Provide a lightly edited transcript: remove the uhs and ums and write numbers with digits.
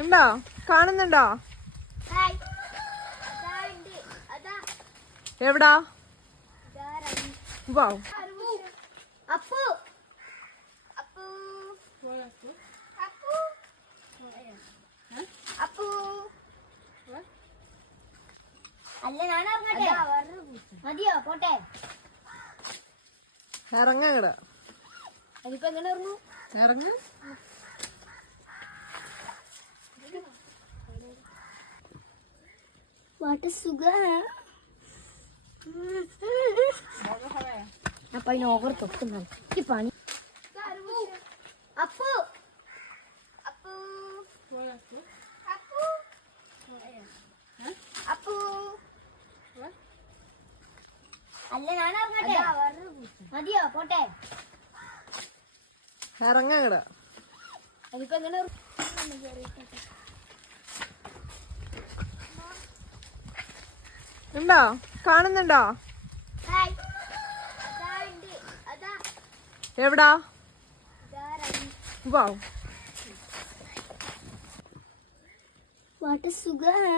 ഉണ്ടോ? കാണുന്നുണ്ടോ? എവിടാ? വാ. മതിയോ? പോട്ടെ. ഇറങ്ങ. അതിപ്പോ എങ്ങനെ ഇറങ്ങും? ഇറങ്ങ. വാട്ട് സുഖാണ്. അപ്പൊ അതിന് ഓവർ തൊട്ടുന്ന പണി. അപ്പു അപ്പു അപ്പു അപ്പു അല്ല ഞാൻ ഇറങ്ങട്ടെ. മതിയോ? പോട്ടെ. ഇറങ്ങ. അതിപ്പോ എങ്ങനെ ഉണ്ടോ? കാണുന്നുണ്ടോ? എവിടാ? വാ. വാട്ട് സുഖാണ്.